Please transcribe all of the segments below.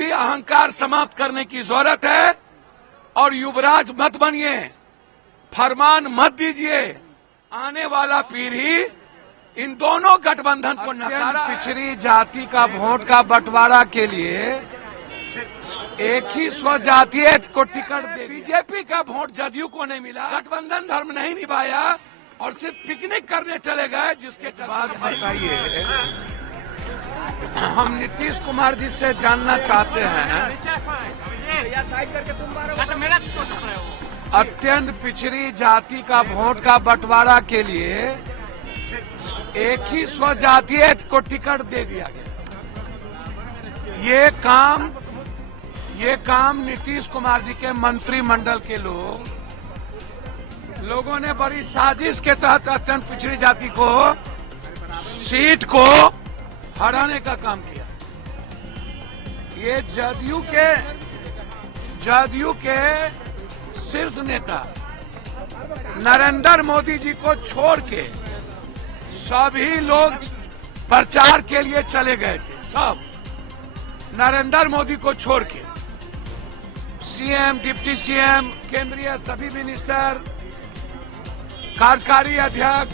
भी अहंकार समाप्त करने की जरूरत है और युवराज मत बनिए, फरमान मत दीजिए। आने वाला पीढ़ी इन दोनों गठबंधन को नकारा। पिछड़ी जाति का वोट का बंटवारा के लिए एक ही स्वजातीय को टिकट दे। बीजेपी का वोट जदयू को नहीं मिला, गठबंधन धर्म नहीं निभाया और सिर्फ पिकनिक करने चले गए, जिसके बाद बताइए हम नीतीश कुमार जी से जानना चाहते हैं, अत्यंत पिछड़ी जाति का वोट का बंटवारा के लिए एक ही स्वजातीय को टिकट दे दिया गया। ये काम नीतीश कुमार जी के मंत्रिमंडल के लोगों ने बड़ी साजिश के तहत अत्यंत पिछड़ी जाति को सीट को हराने का काम किया। ये जदयू के शीर्ष नेता नरेंद्र मोदी जी को छोड़ के सभी लोग प्रचार के लिए चले गए थे। सब नरेंद्र मोदी को छोड़ के सीएम, डिप्टी सीएम, केंद्रीय सभी मिनिस्टर, कार्यकारी अध्यक्ष,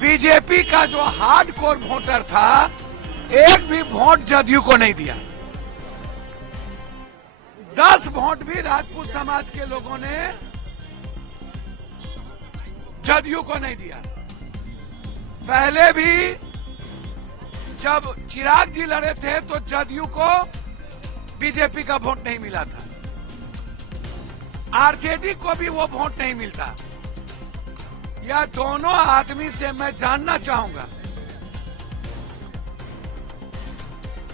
बीजेपी का जो हार्डकोर वोटर था, एक भी वोट जदयू को नहीं दिया। 10 वोट भी राजपूत समाज के लोगों ने जदयू को नहीं दिया। पहले भी जब चिराग जी लड़े थे तो जदयू को बीजेपी का वोट नहीं मिला था, आरजेडी को भी वो वोट नहीं मिलता। यह दोनों आदमी से मैं जानना चाहूंगा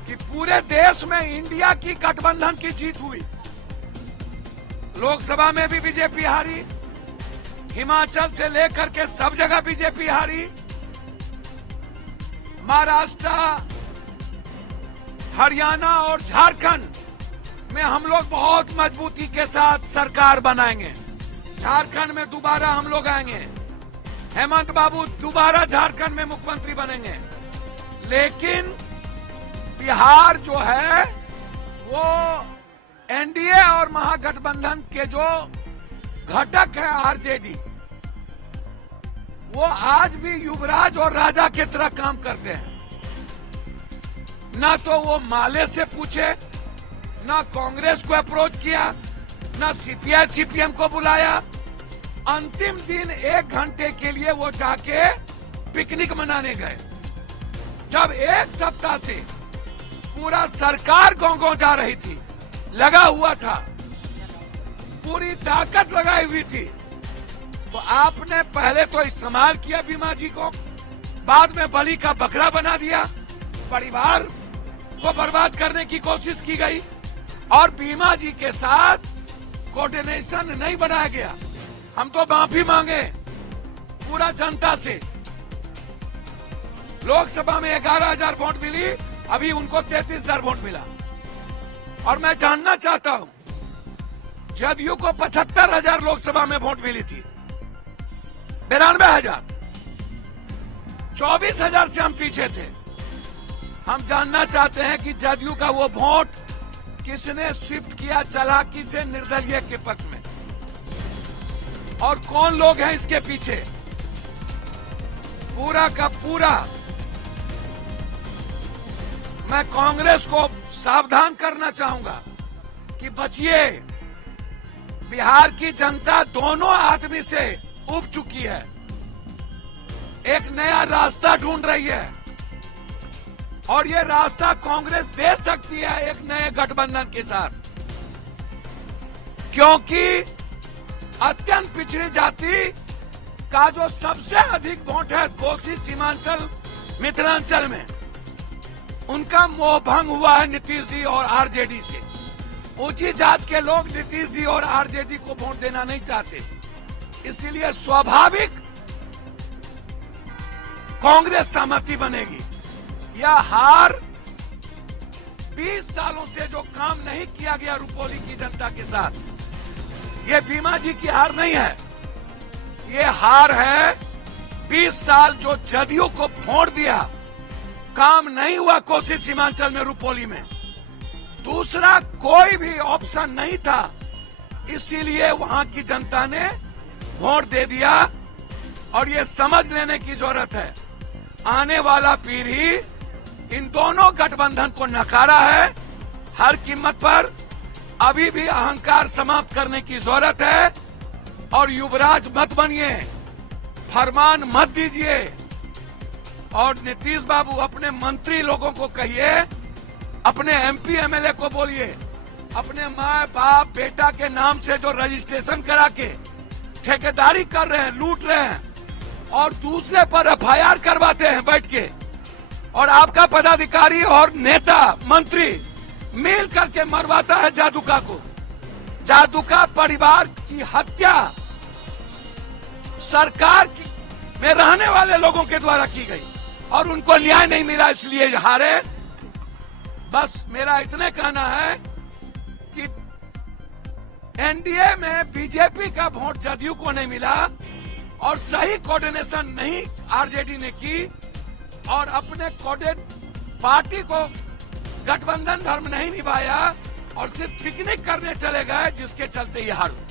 कि पूरे देश में इंडिया की गठबंधन की जीत हुई। लोकसभा में भी बीजेपी हारी, हिमाचल से लेकर के सब जगह बीजेपी हारी, महाराष्ट्र, हरियाणा और झारखंड में हम लोग बहुत मजबूती के साथ सरकार बनाएंगे। झारखंड में दोबारा हम लोग आएंगे, हेमंत बाबू दोबारा झारखंड में मुख्यमंत्री बनेंगे। लेकिन बिहार जो है वो एनडीए और महागठबंधन के जो घटक है आरजेडी, वो आज भी युवराज और राजा की तरह काम करते हैं। ना तो वो माले से पूछे, ना कांग्रेस को अप्रोच किया, ना सीपीआई सीपीएम को बुलाया। अंतिम दिन 1 घंटे के लिए वो जाके पिकनिक मनाने गए, जब 1 सप्ताह से पूरा सरकार गांव-गांव जा रही थी, लगा हुआ था, पूरी ताकत लगाई हुई थी। तो आपने पहले तो इस्तेमाल किया बीमा जी को, बाद में बलि का बकरा बना दिया, परिवार को बर्बाद करने की कोशिश की गई और बीमा जी के साथ कोऑर्डिनेशन नहीं बनाया गया। हम तो माफी मांगे पूरा जनता से। लोकसभा में 11,000 वोट मिली, अभी उनको 33,000 वोट मिला। और मैं जानना चाहता हूं, जदयू को 75,000 लोकसभा में वोट मिली थी, 92,000, 24,000 से हम पीछे थे। हम जानना चाहते हैं कि जदयू का वो वोट किसने शिफ्ट किया चालाकी से निर्दलीय के पक्ष में, और कौन लोग हैं इसके पीछे। पूरा का पूरा मैं कांग्रेस को सावधान करना चाहूंगा कि बचिए। बिहार की जनता दोनों आदमी से उब चुकी है, एक नया रास्ता ढूंढ रही है और ये रास्ता कांग्रेस दे सकती है एक नए गठबंधन के साथ, क्योंकि अत्यंत पिछड़ी जाति का जो सबसे अधिक वोट है कोसी, सीमांचल, मिथिलांचल में, उनका मोह भंग हुआ है नीतीश जी और आरजेडी से। ऊंची जात के लोग नीतीश जी और आरजेडी को वोट देना नहीं चाहते, इसलिए स्वाभाविक कांग्रेस सहमति बनेगी। यह हार 20 सालों से जो काम नहीं किया गया रुपौली की जनता के साथ, ये बीमा जी की हार नहीं है, ये हार है 20 साल जो जदयू को वोट दिया, काम नहीं हुआ कोसी सीमांचल में, रुपोली में। दूसरा कोई भी ऑप्शन नहीं था, इसीलिए वहां की जनता ने वोट दे दिया। और ये समझ लेने की जरूरत है, आने वाला पीढ़ी इन दोनों गठबंधन को नकारा है हर कीमत पर। अभी भी अहंकार समाप्त करने की जरूरत है और युवराज मत बनिए, फरमान मत दीजिए। और नीतीश बाबू अपने मंत्री लोगों को कहिए, अपने एमपी एमएलए को बोलिए, अपने माँ बाप बेटा के नाम से जो रजिस्ट्रेशन करा के ठेकेदारी कर रहे हैं, लूट रहे हैं और दूसरे पर एफआईआर करवाते हैं बैठ के, और आपका पदाधिकारी और नेता मंत्री मिल करके मरवाता है जादुका को। जादुका परिवार की हत्या सरकार में रहने वाले लोगों के द्वारा की गई और उनको न्याय नहीं मिला, इसलिए हारे। बस मेरा इतने कहना है कि एनडीए में बीजेपी का वोट जदयू को नहीं मिला और सही कोऑर्डिनेशन नहीं आरजेडी ने की और अपने पार्टी को गठबंधन धर्म नहीं निभाया और सिर्फ पिकनिक करने चले गए, जिसके चलते ये हार हुआ।